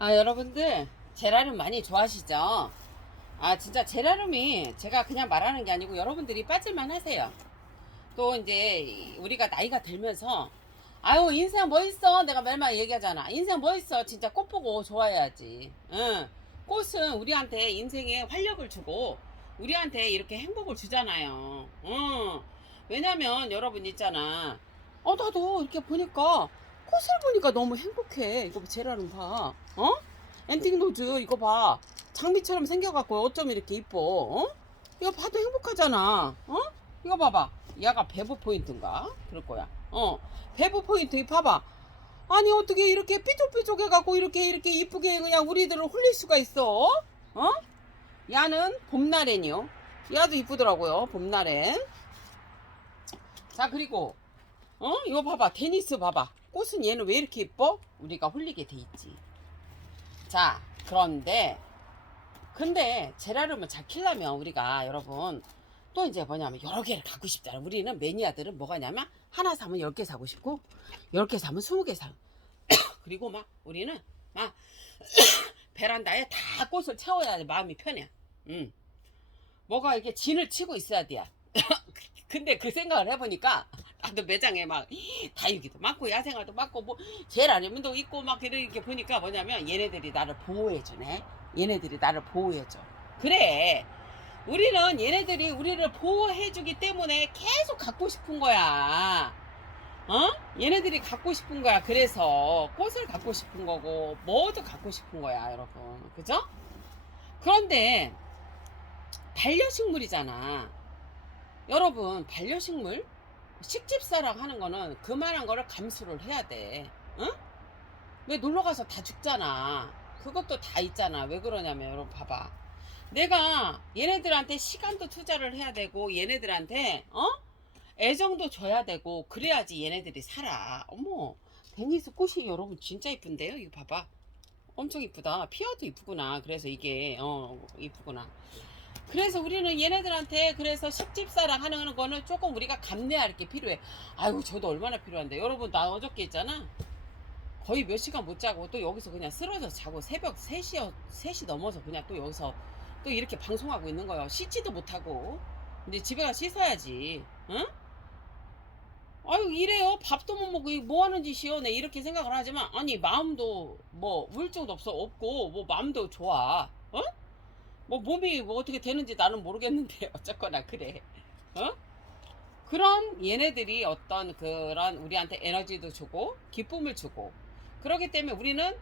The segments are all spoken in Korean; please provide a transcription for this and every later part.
여러분들 제라늄 많이 좋아하시죠? 진짜 제라늄이 제가 그냥 말하는 게 아니고 여러분들이 빠질만 하세요. 또 이제 우리가 나이가 들면서 아유 인생 뭐 있어, 내가 매일만 얘기하잖아. 인생 뭐 있어, 진짜 꽃 보고 좋아해야지. 응. 꽃은 우리한테 인생에 활력을 주고 우리한테 이렇게 행복을 주잖아요. 응. 왜냐면 여러분 있잖아, 나도 이렇게 보니까 꽃을 보니까 너무 행복해. 이거 제라늄 봐. 엔틱노즈 이거 봐. 장미처럼 생겨갖고 어쩜 이렇게 이뻐. 이거 봐도 행복하잖아. 이거 봐봐. 얘가 배부 포인트인가? 그럴 거야. 배부 포인트 봐봐. 아니 어떻게 이렇게 삐죽삐죽 해갖고 이렇게 이쁘게 그냥 우리들을 홀릴 수가 있어? 어? 야는 봄나렌이요. 야도 이쁘더라고요. 봄나렌. 자, 그리고 이거 봐봐. 테니스 봐봐. 꽃은 얘는 왜 이렇게 이뻐? 우리가 홀리게 돼 있지. 자, 근데 제라늄을 잘 키려면 우리가 여러분 또 이제 뭐냐면 여러 개를 갖고 싶잖아. 우리는 매니아들은 뭐가 냐면 하나 사면 10개 사고 싶고 10개 사면 20개 사. 그리고 막 우리는 막 베란다에 다 꽃을 채워야 마음이 편해. 뭐가 이렇게 진을 치고 있어야 돼. 근데 그 생각을 해보니까 나도 매장에 막 다육이도 많고 야생화도 많고 뭐 제라늄도 있고 막 이렇게 보니까 뭐냐면 얘네들이 나를 보호해주네. 얘네들이 나를 보호해줘. 그래, 우리는 얘네들이 우리를 보호해주기 때문에 계속 갖고 싶은 거야. 얘네들이 갖고 싶은 거야. 그래서 꽃을 갖고 싶은 거고 뭐도 갖고 싶은 거야, 여러분. 그죠? 그런데 반려식물이잖아. 여러분, 반려식물 식집사랑 하는 거는 그만한 거를 감수를 해야 돼. 응? 왜 놀러 가서 다 죽잖아. 그것도 다 있잖아. 왜 그러냐면 여러분 봐봐. 내가 얘네들한테 시간도 투자를 해야 되고 얘네들한테 애정도 줘야 되고 그래야지 얘네들이 살아. 어머, 데니스 꽃이 여러분 진짜 이쁜데요? 이거 봐봐. 엄청 이쁘다. 피어도 이쁘구나. 그래서 이게 이쁘구나. 그래서 우리는 얘네들한테 그래서 식집사랑 하는 거는 조금 우리가 감내할 게 필요해. 아이고, 저도 얼마나 필요한데. 여러분, 나 어저께 있잖아, 거의 몇 시간 못 자고 또 여기서 그냥 쓰러져 자고 새벽 3시 넘어서 그냥 또 여기서 또 이렇게 방송하고 있는 거예요. 씻지도 못하고. 근데 집에 가서 씻어야지. 응? 아유, 이래요. 밥도 못 먹고 뭐 하는 짓이요. 내 이렇게 생각을 하지만 아니, 마음도 뭐 우울증도 없고 뭐 마음도 좋아. 뭐 몸이 뭐 어떻게 되는지 나는 모르겠는데 어쨌거나 그래. 어? 그런 얘네들이 어떤 그런 우리한테 에너지도 주고 기쁨을 주고 그러기 때문에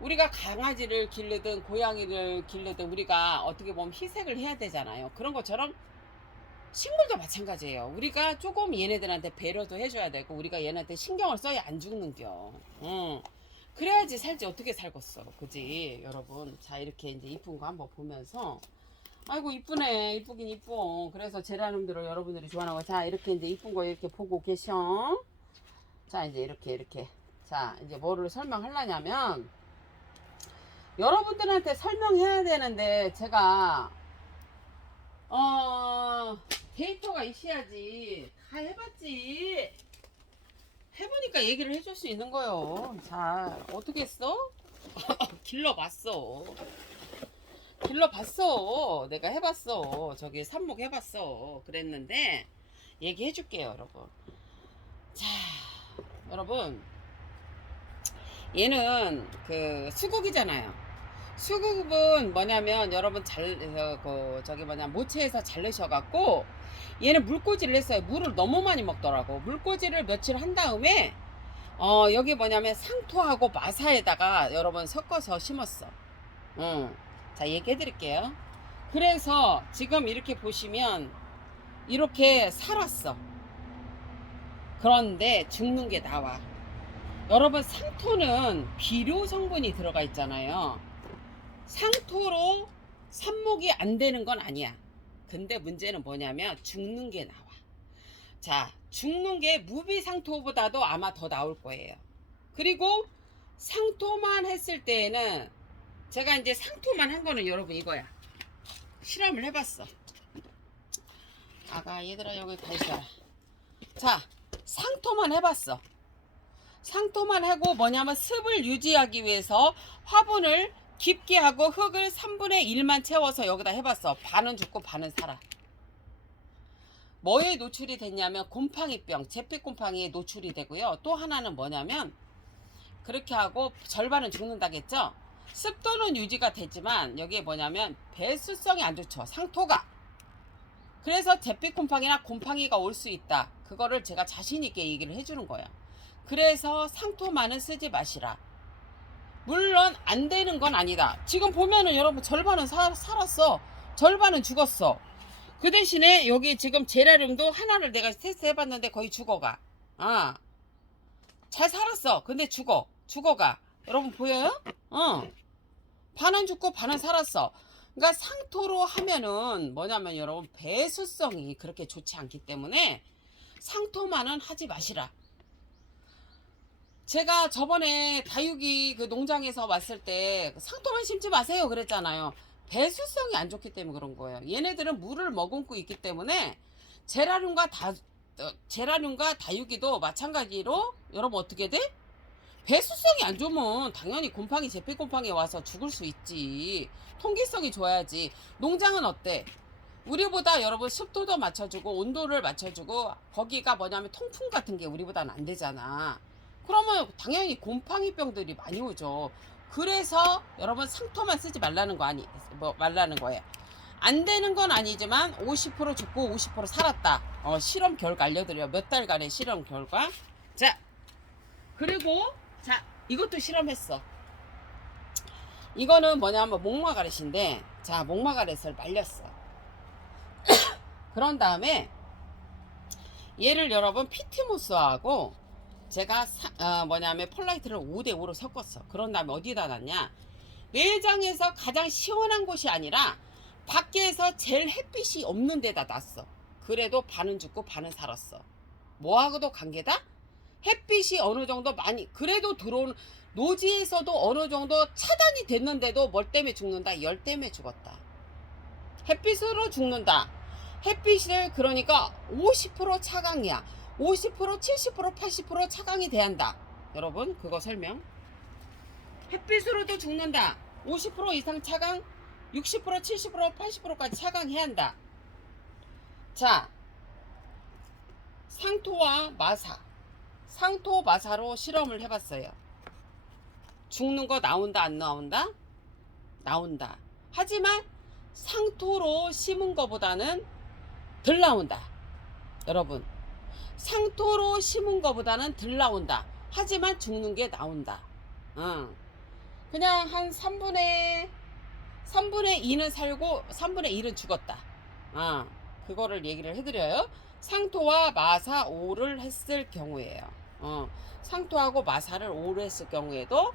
우리가 강아지를 기르든 고양이를 기르든 우리가 어떻게 보면 희생을 해야 되잖아요. 그런 것처럼 식물도 마찬가지예요. 우리가 조금 얘네들한테 배려도 해줘야 되고 우리가 얘네한테 신경을 써야 안 죽는겨. 그래야지 살지. 어떻게 살겠어, 그지 여러분? 자, 이렇게 이제 이쁜 거 한번 보면서 아이고 이쁘네, 이쁘긴 이뻐. 그래서 제라늄들을 여러분들이 좋아하는 거. 자, 이렇게 이제 이쁜 거 이렇게 보고 계셔. 자, 이제 이렇게 자, 이제 뭐를 설명하려냐면 여러분들한테 설명해야 되는데 제가 데이터가 있어야지. 다 해봤지. 해보니까 얘기를 해줄 수 있는 거요. 자, 어떻게 했어? 길러봤어. 내가 해봤어. 저기 삽목 해봤어. 그랬는데 얘기해줄게요, 여러분. 자, 여러분, 얘는 그 수국이잖아요. 수국은 뭐냐면 여러분 저기 모체에서 자르셔갖고 얘는 물꽂이를 했어요. 물을 너무 많이 먹더라고. 물꽂이를 며칠 한 다음에 여기 뭐냐면 상토하고 마사에다가 여러분 섞어서 심었어. 자, 얘기해 드릴게요. 그래서 지금 이렇게 보시면 이렇게 살았어. 그런데 죽는 게 나와. 여러분, 상토는 비료 성분이 들어가 있잖아요. 상토로 삽목이 안 되는 건 아니야. 근데 문제는 뭐냐면 죽는 게 나와. 자, 죽는 게 무비상토보다도 아마 더 나올 거예요. 그리고 상토만 했을 때에는 제가 이제 상토만 한 거는 여러분 이거야. 실험을 해봤어. 아가 얘들아 여기 가 있어라. 자, 상토만 해봤어. 상토만 하고 뭐냐면 습을 유지하기 위해서 화분을 깊게 하고 흙을 3분의 1만 채워서 여기다 해봤어. 반은 죽고 반은 살아. 뭐에 노출이 됐냐면 곰팡이병, 잿빛곰팡이에 노출이 되고요. 또 하나는 뭐냐면 그렇게 하고 절반은 죽는다겠죠. 습도는 유지가 되지만 여기에 뭐냐면 배수성이 안 좋죠. 상토가. 그래서 잿빛곰팡이나 곰팡이가 올 수 있다. 그거를 제가 자신 있게 얘기를 해주는 거예요. 그래서 상토만은 쓰지 마시라. 물론 안 되는 건 아니다. 지금 보면은 여러분 절반은 살았어. 절반은 죽었어. 그 대신에 여기 지금 제라늄도 하나를 내가 테스트 해봤는데 거의 죽어가. 아, 잘 살았어. 근데 죽어가. 여러분 보여요? 반은 죽고 반은 살았어. 그러니까 상토로 하면은 뭐냐면 여러분 배수성이 그렇게 좋지 않기 때문에 상토만은 하지 마시라. 제가 저번에 다육이 그 농장에서 왔을 때 상토만 심지 마세요 그랬잖아요. 배수성이 안 좋기 때문에 그런 거예요. 얘네들은 물을 머금고 있기 때문에 제라늄과 다육이도 마찬가지로 여러분 어떻게 돼? 배수성이 안 좋으면 당연히 곰팡이, 잿빛곰팡이 와서 죽을 수 있지. 통기성이 좋아야지. 농장은 어때? 우리보다 여러분 습도도 맞춰주고 온도를 맞춰주고 거기가 뭐냐면 통풍 같은 게 우리보다는 안 되잖아. 그러면 당연히 곰팡이병들이 많이 오죠. 그래서 여러분 상토만 쓰지 말라는 거 말라는 거예요. 안 되는 건 아니지만 50% 죽고 50% 살았다. 실험 결과 알려드려요. 몇 달간의 실험 결과. 자, 그리고 자 이것도 실험했어. 이거는 뭐냐면 목마가렛인데 자 목마가렛을 말렸어. 그런 다음에 얘를 여러분 피티모스하고 제가 뭐냐면 폴라이트를 5대5로 섞었어. 그런 다음에 어디다 놨냐, 매장에서 가장 시원한 곳이 아니라 밖에서 제일 햇빛이 없는 데다 놨어. 그래도 반은 죽고 반은 살았어. 뭐하고도 관계다? 햇빛이 어느 정도 많이 그래도 들어오는 노지에서도 어느 정도 차단이 됐는데도 뭘 때문에 죽는다? 열 때문에 죽었다. 햇빛으로 죽는다. 햇빛을 그러니까 50% 차광이야. 50%, 70%, 80% 차광이 돼야 한다. 여러분 그거 설명. 햇빛으로도 죽는다. 50% 이상 차광, 60%, 70%, 80%까지 차광해야 한다. 자, 상토와 마사. 상토 마사로 실험을 해봤어요. 죽는 거 나온다 안 나온다? 나온다. 하지만 상토로 심은 거보다는 덜 나온다. 여러분 상토로 심은 거보다는 덜 나온다. 하지만 죽는 게 나온다. 그냥 한 3분의 2는 살고 3분의 1은 죽었다. 그거를 얘기를 해드려요. 상토와 마사 5를 했을 경우에요. 상토하고 마사를 5를 했을 경우에도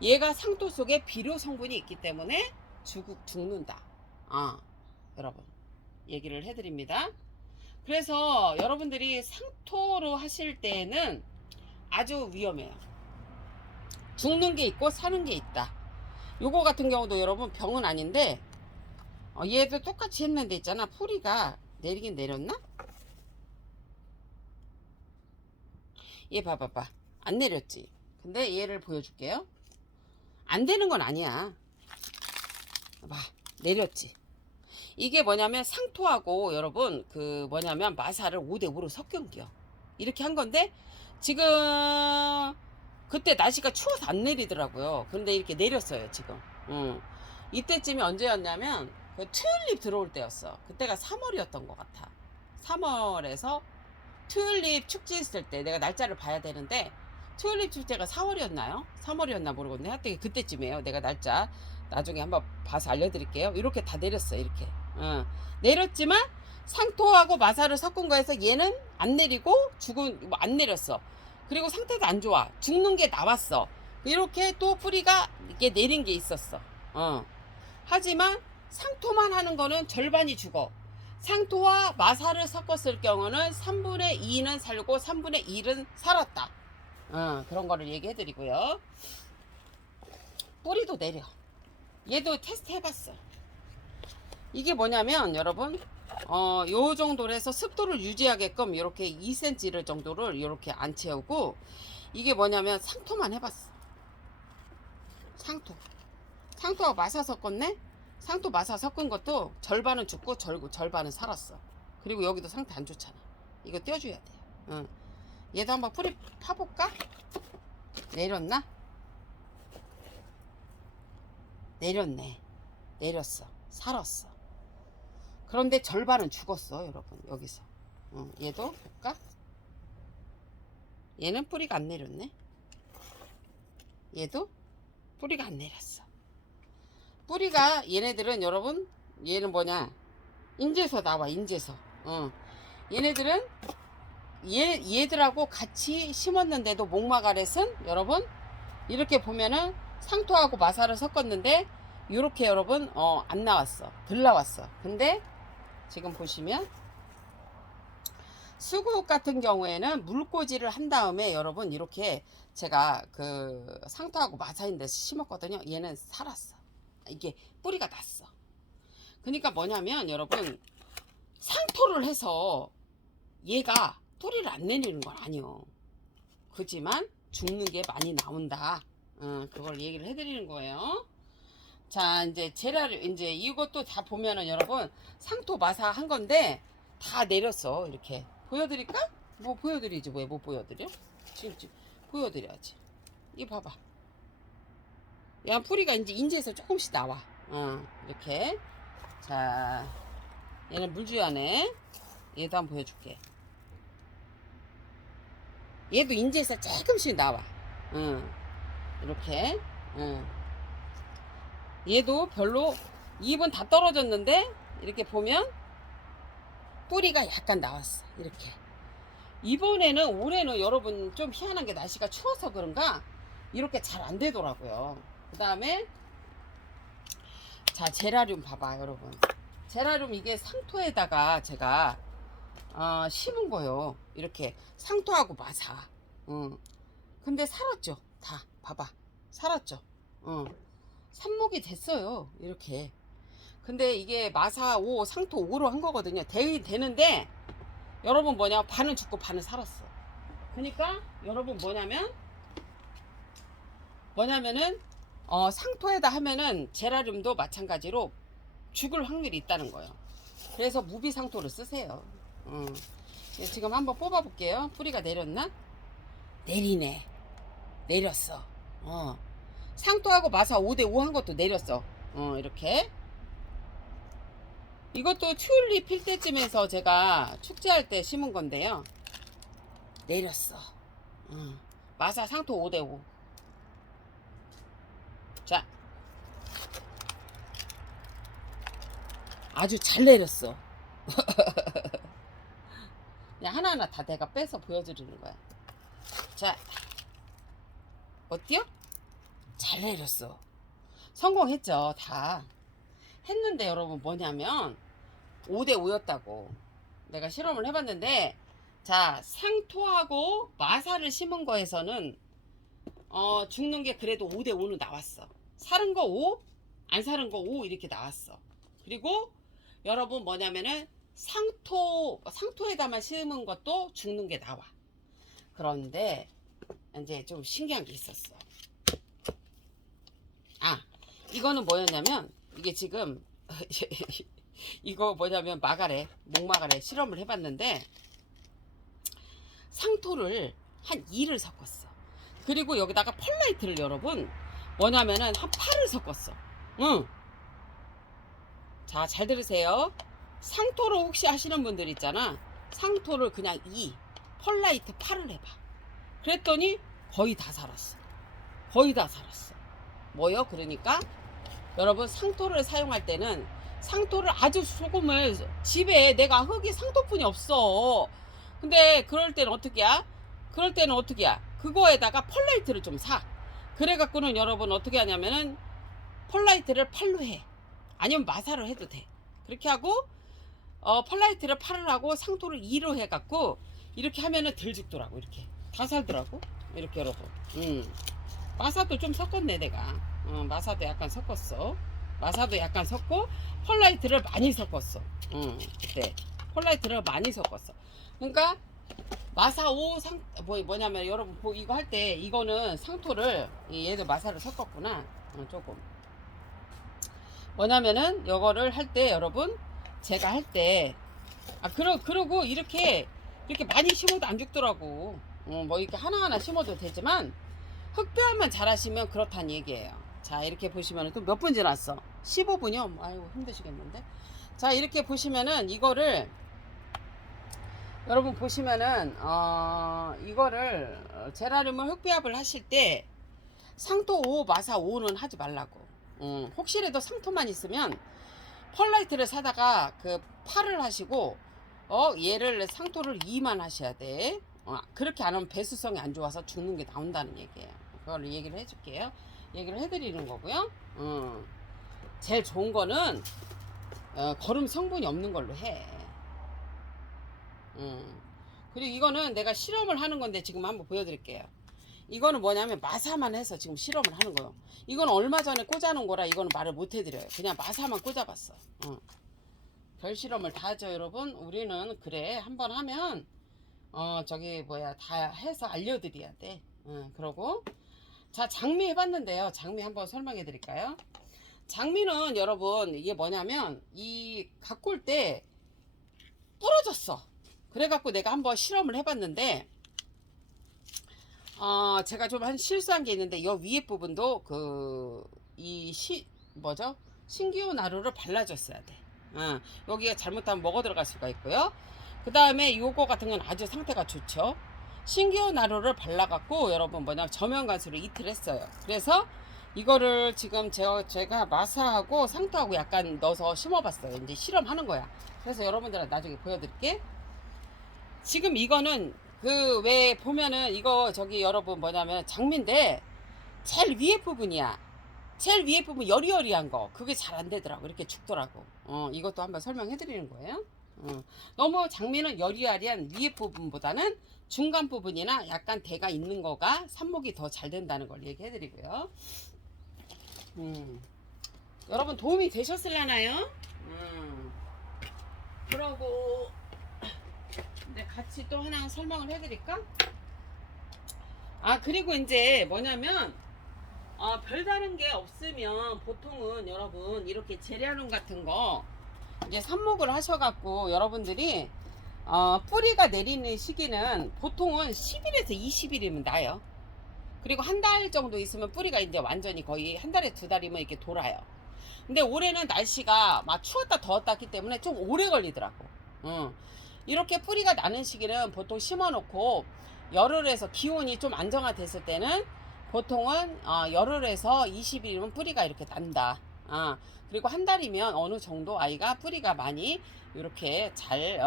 얘가 상토 속에 비료 성분이 있기 때문에 죽는다. 여러분 얘기를 해드립니다. 그래서 여러분들이 상토로 하실 때는 아주 위험해요. 죽는 게 있고 사는 게 있다. 요거 같은 경우도 여러분 병은 아닌데 얘도 똑같이 했는데 있잖아. 뿌리가 내리긴 내렸나? 얘 봐봐봐. 안 내렸지. 근데 얘를 보여줄게요. 안 되는 건 아니야. 봐, 내렸지. 이게 뭐냐면 상토하고 여러분 그 뭐냐면 마사를 5대5로 섞은겨. 이렇게 한 건데 지금 그때 날씨가 추워서 안 내리더라고요. 근데 이렇게 내렸어요 지금. 이때쯤이 언제였냐면 그 튤립 들어올 때였어. 그때가 3월이었던 것 같아. 3월에서 튤립 축제 있을 때 내가 날짜를 봐야 되는데 튤립 축제가 4월이었나요? 3월이었나 모르겠네. 하여튼 그때쯤이에요. 내가 날짜 나중에 한번 봐서 알려드릴게요. 이렇게 다 내렸어. 이렇게 내렸지만 상토하고 마사를 섞은 거에서 얘는 안 내리고 안 내렸어. 그리고 상태도 안 좋아. 죽는 게 나왔어. 이렇게 또 뿌리가 이게 내린 게 있었어. 하지만 상토만 하는 거는 절반이 죽어. 상토와 마사를 섞었을 경우는 3분의 2는 살고 3분의 1은 살았다. 그런 거를 얘기해 드리고요. 뿌리도 내려. 얘도 테스트 해봤어. 이게 뭐냐면 여러분 요 정도로 해서 습도를 유지하게끔 이렇게 2cm 정도를 이렇게 안 채우고 이게 뭐냐면 상토만 해봤어. 상토하고 마사 섞었네. 상토 마사 섞은 것도 절반은 죽고 절반은 살았어. 그리고 여기도 상태 안 좋잖아. 이거 떼어줘야 돼. 응. 얘도 한번 뿌리 파볼까? 내렸나? 내렸네. 내렸어. 살았어. 그런데 절반은 죽었어, 여러분. 여기서. 얘도 볼까? 얘는 뿌리가 안 내렸네. 얘도 뿌리가 안 내렸어. 뿌리가 얘네들은 여러분, 얘는 뭐냐? 인제서 나와, 인제서. 얘네들은 얘들하고 같이 심었는데도 목마가렛은 여러분 이렇게 보면은 상토하고 마사를 섞었는데 이렇게 여러분 안 나왔어. 덜 나왔어. 근데 지금 보시면 수국 같은 경우에는 물꽂이를 한 다음에 여러분 이렇게 제가 그 상토하고 마사인데 심었거든요. 얘는 살았어. 이게 뿌리가 났어. 그러니까 뭐냐면 여러분 상토를 해서 얘가 뿌리를 안 내리는 건 아니요. 그지만 죽는 게 많이 나온다. 그걸 얘기를 해드리는 거예요. 자, 이제 이제 이것도 다 보면은 여러분 상토 마사 한 건데 다 내렸어. 이렇게 보여드릴까? 뭐 보여드리지 왜 못 보여드려? 지금 보여드려야지. 이거 봐봐. 야, 뿌리가 이제 인제에서 조금씩 나와. 이렇게. 자, 얘는 물주야네. 얘도 한번 보여줄게. 얘도 인제에서 조금씩 나와. 이렇게. 얘도 별로 잎은 다 떨어졌는데 이렇게 보면 뿌리가 약간 나왔어. 이렇게. 이번에는 올해는 여러분 좀 희한한 게 날씨가 추워서 그런가 이렇게 잘 안 되더라고요. 그 다음에 자, 제라늄 봐봐 여러분. 제라늄 이게 상토에다가 제가 심은 거요. 이렇게 상토하고 마사. 근데 살았죠. 다 봐봐. 살았죠. 삽목이 됐어요. 이렇게. 근데 이게 마사 5, 상토 5로 한 거거든요. 되는데 여러분 뭐냐, 반은 죽고 반은 살았어. 그러니까 여러분 뭐냐면은 상토에다 하면은 제라늄도 마찬가지로 죽을 확률이 있다는 거예요. 그래서 무비상토를 쓰세요. 지금 한번 뽑아 볼게요. 뿌리가 내렸나? 내리네. 내렸어. 상토하고 마사 5대5 한 것도 내렸어. 이렇게. 이것도 튤립 필 때쯤에서 제가 축제할 때 심은 건데요. 내렸어. 마사 상토 5대5. 자, 아주 잘 내렸어. 그냥 하나하나 다 내가 빼서 보여드리는 거야. 자, 어때요? 잘 내렸어. 성공했죠. 다 했는데 여러분 뭐냐면 5대5였다고 내가 실험을 해봤는데, 자, 상토하고 마사를 심은 거에서는 죽는 게 그래도 5대5는 나왔어. 살은 거 5, 안 살은 거 5 이렇게 나왔어. 그리고 여러분 뭐냐면은 상토에다만 심은 것도 죽는 게 나와. 그런데 이제 좀 신기한 게 있었어. 이거는 뭐였냐면 이게 지금 이거 뭐냐면 목마가렛 실험을 해봤는데 상토를 한 2를 섞었어. 그리고 여기다가 펄라이트를 여러분 뭐냐면은 한 8을 섞었어. 자, 잘 들으세요. 상토를 혹시 하시는 분들 있잖아. 상토를 그냥 2, 펄라이트 8을 해봐. 그랬더니 거의 다 살았어. 거의 다 살았어. 뭐요? 그러니까 여러분 상토를 사용할 때는 상토를 아주 조금을, 집에 내가 흙이 상토뿐이 없어. 근데 그럴 때는 어떻게 야? 그거에다가 펄라이트를 좀 사. 그래갖고는 여러분 어떻게 하냐면은 펄라이트를 8로 해. 아니면 마사를 해도 돼. 그렇게 하고 펄라이트를 8을 하고 상토를 2로 해갖고 이렇게 하면은 덜 죽더라고. 이렇게 다 살더라고. 이렇게 여러분. 마사도 좀 섞었네 내가. 마사도 약간 섞었어. 마사도 약간 섞고 펄라이트를 많이 섞었어. 그때 펄라이트를 많이 섞었어. 그러니까 마사5 뭐냐면 여러분 이거 할 때 이거는 상토를 얘도 마사를 섞었구나. 조금 뭐냐면은 이거를 할 때 여러분 제가 할 때 그러고 이렇게 많이 심어도 안 죽더라고. 뭐 이렇게 하나하나 심어도 되지만 흙배합만 잘하시면 그렇다는 얘기예요. 자, 이렇게 보시면은 또 몇 분 지났어? 15분이요? 아이고 힘드시겠는데. 자, 이렇게 보시면은 이거를 여러분 보시면은 이거를 제라늄을 흙배합을 하실 때 상토 5 마사 5는 하지 말라고. 혹시라도 상토만 있으면 펄라이트를 사다가 그 팔을 하시고 얘를 상토를 2만 하셔야 돼. 그렇게 안 하면 배수성이 안 좋아서 죽는 게 나온다는 얘기예요. 그걸 얘기를 해줄게요. 얘기를 해드리는 거고요. 제일 좋은 거는 거름 성분이 없는 걸로 해. 그리고 이거는 내가 실험을 하는 건데 지금 한번 보여드릴게요. 이거는 뭐냐면 마사만 해서 지금 실험을 하는 거예요. 이건 얼마 전에 꽂아놓은 거라 이거는 말을 못 해드려요. 그냥 마사만 꽂아봤어. 별 실험을 다 하죠, 여러분. 우리는 그래 한번 하면 다 해서 알려드려야 돼. 그러고 자, 장미 해봤는데요. 장미 한번 설명해 드릴까요? 장미는 여러분 이게 뭐냐면 이 가꿀 때 부러졌어. 그래갖고 내가 한번 실험을 해봤는데 제가 좀 실수한 게 있는데 이 위에 부분도 신기호 나루를 발라줬어야 돼. 여기가 잘못하면 먹어 들어갈 수가 있고요. 그 다음에 요거 같은 건 아주 상태가 좋죠. 신기호 나루를 발라갖고 여러분 저면 간수를 이틀 했어요. 그래서 이거를 지금 제가 마사하고 상토하고 약간 넣어서 심어봤어요. 이제 실험하는 거야. 그래서 여러분들은 나중에 보여드릴게. 지금 이거는 왜 보면은 이거 여러분 장미인데 제일 위에 부분이야. 제일 위에 부분 여리여리한 거 그게 잘 안 되더라고. 이렇게 죽더라고. 이것도 한번 설명해 드리는 거예요. 너무 장미는 여리여리한 위에 부분보다는 중간 부분이나 약간 대가 있는 거가 삽목이 더 잘 된다는 걸 얘기해 드리고요. 여러분 도움이 되셨을라나요? 그러고 같이 또 하나 설명을 해드릴까? 그리고 이제 뭐냐면 별다른 게 없으면 보통은 여러분 이렇게 제라늄 같은 거 이제 삽목을 하셔갖고 여러분들이 뿌리가 내리는 시기는 보통은 10일에서 20일이면 나요. 그리고 한 달 정도 있으면 뿌리가 이제 완전히 거의 한 달에 2달이면 이렇게 돌아요. 근데 올해는 날씨가 막 추웠다 더웠다 했기 때문에 좀 오래 걸리더라고. 이렇게 뿌리가 나는 시기는 보통 심어놓고 열흘에서 기온이 좀 안정화됐을 때는 보통은 열흘에서 20일이면 뿌리가 이렇게 난다. 그리고 한 달이면 어느 정도 아이가 뿌리가 많이 이렇게 잘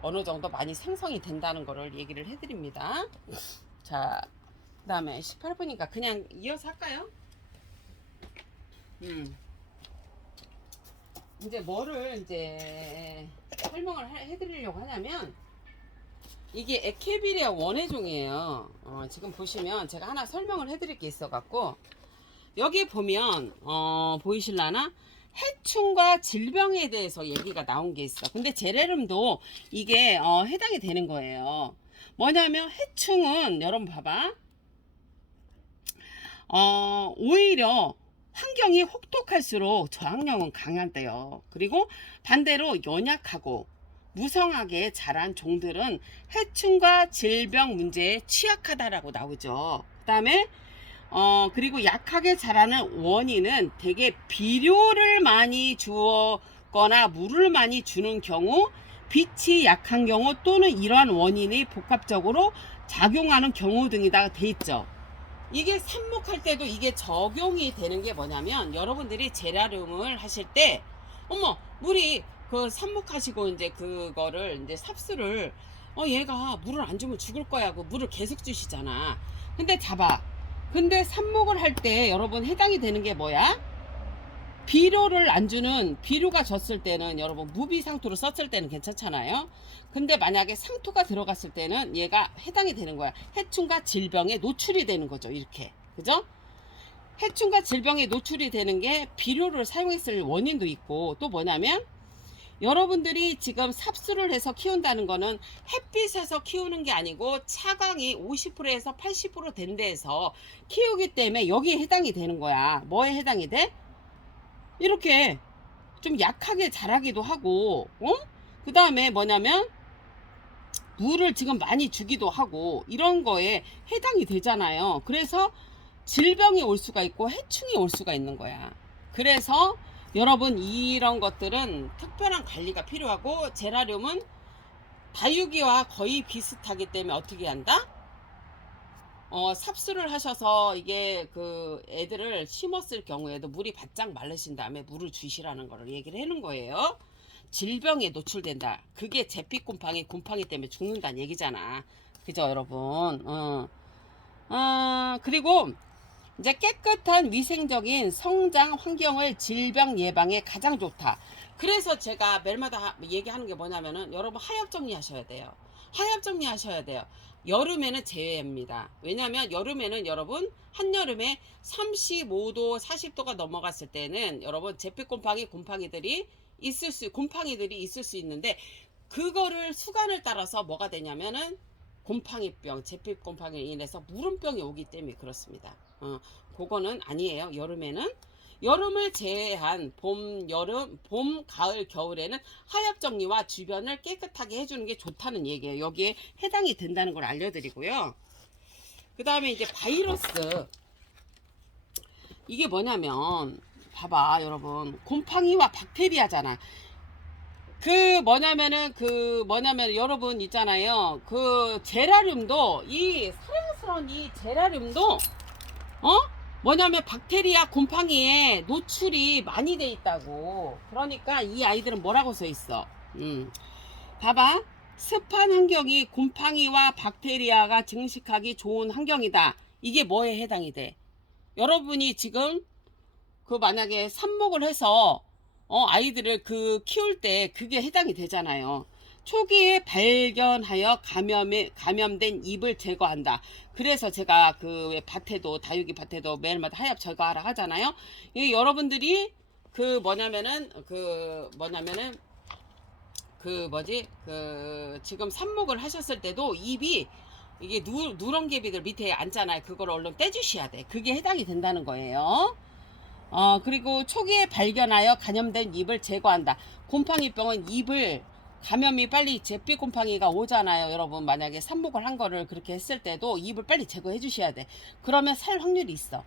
어느 정도 많이 생성이 된다는 거를 얘기를 해드립니다. 자, 그 다음에 18분이니까 그냥 이어서 할까요? 이제 뭐를 이제 설명을 해드리려고 하냐면 이게 에케비리아 원해종이에요. 지금 보시면 제가 하나 설명을 해드릴 게 있어갖고 여기 보면 보이실라나 해충과 질병에 대해서 얘기가 나온 게 있어. 근데 제라늄도 이게 해당이 되는 거예요. 뭐냐면 해충은 여러분 봐봐. 오히려 환경이 혹독할수록 저항력은 강한데요. 그리고 반대로 연약하고 무성하게 자란 종들은 해충과 질병 문제에 취약하다라고 나오죠. 그 다음에 그리고 약하게 자라는 원인은 대개 비료를 많이 주거나 물을 많이 주는 경우, 빛이 약한 경우 또는 이러한 원인이 복합적으로 작용하는 경우 등이다 돼 있죠. 이게 삽목할 때도 이게 적용이 되는 게 뭐냐면 여러분들이 제라늄을 하실 때 물이 삽목하시고 이제 그거를 이제 삽수를 얘가 물을 안 주면 죽을 거야 하고 물을 계속 주시잖아. 근데 삽목을 할 때 여러분 해당이 되는 게 뭐야? 비료를 안 주는, 비료가 졌을 때는 여러분 무비 상토로 썼을 때는 괜찮잖아요. 근데 만약에 상토가 들어갔을 때는 얘가 해당이 되는 거야. 해충과 질병에 노출이 되는 거죠. 이렇게. 그죠? 해충과 질병에 노출이 되는 게 비료를 사용했을 원인도 있고 또 뭐냐면 여러분들이 지금 삽수를 해서 키운다는 거는 햇빛에서 키우는 게 아니고 차광이 50%에서 80% 된 데에서 키우기 때문에 여기에 해당이 되는 거야. 뭐에 해당이 돼? 이렇게 좀 약하게 자라기도 하고, 그 다음에 뭐냐면 물을 지금 많이 주기도 하고 이런 거에 해당이 되잖아요. 그래서 질병이 올 수가 있고 해충이 올 수가 있는 거야. 그래서 여러분 이런 것들은 특별한 관리가 필요하고, 제라늄은 다육이와 거의 비슷하기 때문에 어떻게 한다? 삽수를 하셔서 이게 그 애들을 심었을 경우에도 물이 바짝 마르신 다음에 물을 주시라는 거를 얘기를 하는 거예요. 질병에 노출된다. 그게 제피곰팡이, 곰팡이 때문에 죽는다는 얘기잖아. 그죠, 여러분? 그리고 이제 깨끗한 위생적인 성장 환경을 질병 예방에 가장 좋다. 그래서 제가 매일마다 얘기하는 게 뭐냐면은 여러분 하엽 정리하셔야 돼요. 하엽 정리하셔야 돼요. 여름에는 제외입니다. 왜냐면 여름에는 여러분 한여름에 35도 40도가 넘어갔을 때는 여러분 제피곰팡이 곰팡이들이 있을 수 있는데, 그거를 수간을 따라서 뭐가 되냐면은 곰팡이병, 제피곰팡이로 인해서 물음병이 오기 때문에 그렇습니다. 그거는 아니에요. 여름을 제외한 봄, 여름, 봄, 가을, 겨울에는 하엽 정리와 주변을 깨끗하게 해주는 게 좋다는 얘기예요. 여기에 해당이 된다는 걸 알려드리고요. 그 다음에 이제 바이러스. 이게 뭐냐면, 봐봐, 여러분. 곰팡이와 박테리아잖아. 뭐냐면 여러분 있잖아요. 그 제라늄도, 이 사랑스러운 이 제라늄도, 뭐냐면 박테리아 곰팡이에 노출이 많이 돼 있다고. 그러니까 이 아이들은 뭐라고 써 있어? 봐봐. 습한 환경이 곰팡이와 박테리아가 증식하기 좋은 환경이다. 이게 뭐에 해당이 돼? 여러분이 지금 그 만약에 삽목을 해서 아이들을 그 키울 때 그게 해당이 되잖아요. 초기에 발견하여 감염된 잎을 제거한다. 그래서 제가 그 밭에도, 다육이 밭에도 매일마다 하엽 제거하라 하잖아요. 이게 여러분들이 지금 삽목을 하셨을 때도 잎이 이게 누렁개비들 밑에 앉잖아요. 그걸 얼른 떼주셔야 돼. 그게 해당이 된다는 거예요. 그리고 초기에 발견하여 감염된 잎을 제거한다. 곰팡이병은 잎을 감염이 빨리 제피곰팡이가 오잖아요. 여러분 만약에 삽목을 한 거를 그렇게 했을 때도 잎을 빨리 제거해 주셔야 돼. 그러면 살 확률이 있어.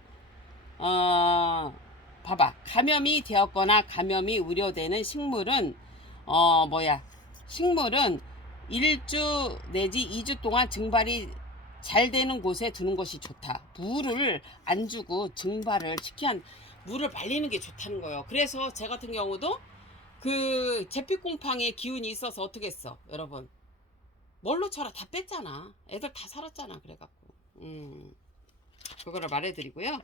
봐봐. 감염이 되었거나 감염이 우려되는 식물은 식물은 1주 내지 2주 동안 증발이 잘 되는 곳에 두는 것이 좋다. 물을 안 주고 증발을 물을 말리는 게 좋다는 거예요. 그래서 제 같은 경우도 그 제피곰팡이의 기운이 있어서 어떻게 했어, 여러분? 뭘로 쳐라 다 뺐잖아. 애들 다 살았잖아. 그래갖고 그거를 말해드리고요.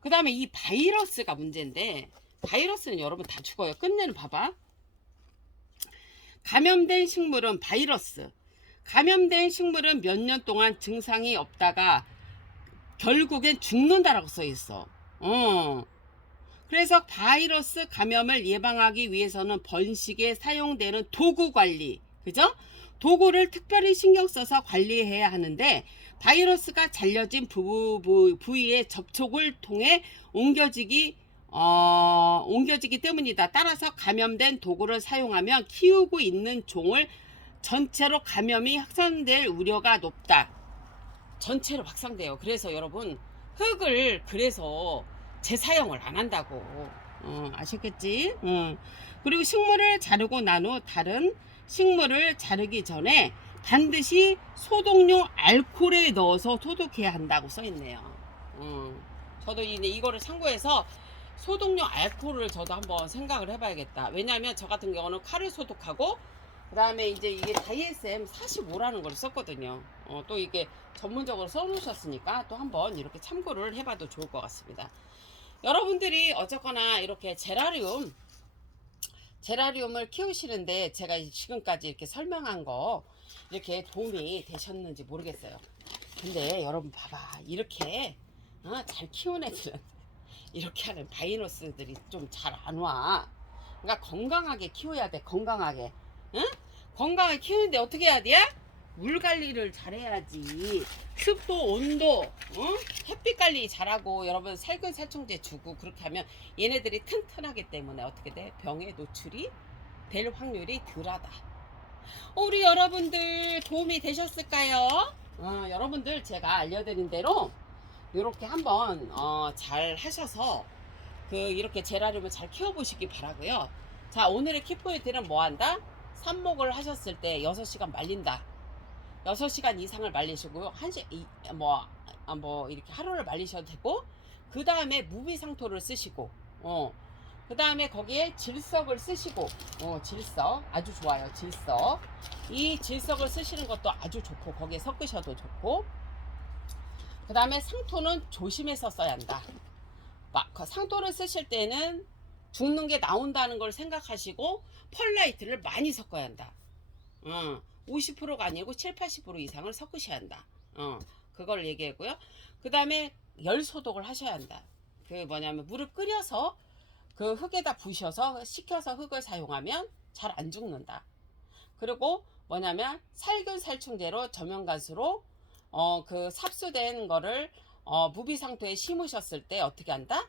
그 다음에 이 바이러스가 문제인데, 바이러스는 여러분 다 죽어요. 끝내는 봐봐. 감염된 식물은 몇 년 동안 증상이 없다가 결국엔 죽는다라고 써 있어. 그래서 바이러스 감염을 예방하기 위해서는 번식에 사용되는 도구 관리, 그죠? 도구를 특별히 신경 써서 관리해야 하는데, 바이러스가 잘려진 부위의 접촉을 통해 옮겨지기 때문이다. 따라서 감염된 도구를 사용하면 키우고 있는 종을 전체로 감염이 확산될 우려가 높다. 전체로 확산돼요. 그래서 여러분 흙을 그래서 재사용을 안 한다고. 아셨겠지? 그리고 식물을 자르고 난 후 다른 식물을 자르기 전에 반드시 소독용 알코올에 넣어서 소독해야 한다고 써있네요. 저도 이거를 참고해서 소독용 알코올을 저도 한번 생각을 해봐야겠다. 왜냐하면 저 같은 경우는 칼을 소독하고, 그 다음에 이제 이게 다이에스엠 45라는 걸 썼거든요. 또 이게 전문적으로 써놓으셨으니까 또 한번 이렇게 참고를 해봐도 좋을 것 같습니다. 여러분들이 어쨌거나 이렇게 제라늄을 키우시는데 제가 지금까지 이렇게 설명한 거 이렇게 도움이 되셨는지 모르겠어요. 근데 여러분 봐봐, 이렇게 잘 키운 애들은 이렇게 하는 바이러스들이 좀 잘 안 와. 그러니까 건강하게 키워야 돼. 건강하게. 응? 건강하게 키우는데 어떻게 해야 돼? 물 관리를 잘해야지. 습도, 온도, 응? 햇빛 관리 잘하고 여러분 살균살충제 주고 그렇게 하면 얘네들이 튼튼하기 때문에 어떻게 돼? 병에 노출이 될 확률이 덜하다. 우리 여러분들 도움이 되셨을까요? 여러분들 제가 알려드린 대로 이렇게 한번 잘 하셔서 이렇게 제라늄을 잘 키워보시기 바라고요. 자, 오늘의 키포인트는 뭐 한다? 삽목을 하셨을 때 6시간 말린다. 6시간 이상을 말리시고요. 뭐 이렇게 하루를 말리셔도 되고, 그 다음에 무비상토를 쓰시고, 그 다음에 거기에 질석을 쓰시고, 질석 아주 좋아요. 질석, 이 질석을 쓰시는 것도 아주 좋고, 거기에 섞으셔도 좋고, 그 다음에 상토는 조심해서 써야 한다. 상토를 쓰실 때는 죽는 게 나온다는 걸 생각하시고 펄라이트를 많이 섞어야 한다. 50%가 아니고 7, 80% 이상을 섞으셔야 한다. 그걸 얘기하고요. 그 다음에 열 소독을 하셔야 한다. 뭐냐면 물을 끓여서 그 흙에다 부셔서 식혀서 흙을 사용하면 잘 안 죽는다. 그리고 뭐냐면 살균살충제로 저면가스로 그 삽수된 거를 무비상토에 심으셨을 때 어떻게 한다?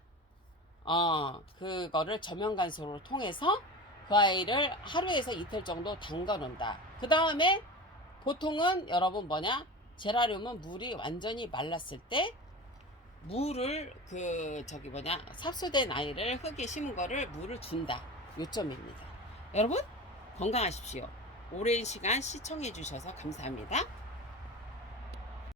그거를 저면간수로 통해서 그 아이를 하루에서 이틀 정도 담가 놓는다. 그 다음에 보통은 여러분 제라늄은 물이 완전히 말랐을 때 물을 삽수된 아이를 흙에 심은 거를 물을 준다. 요점입니다. 여러분 건강하십시오. 오랜 시간 시청해 주셔서 감사합니다.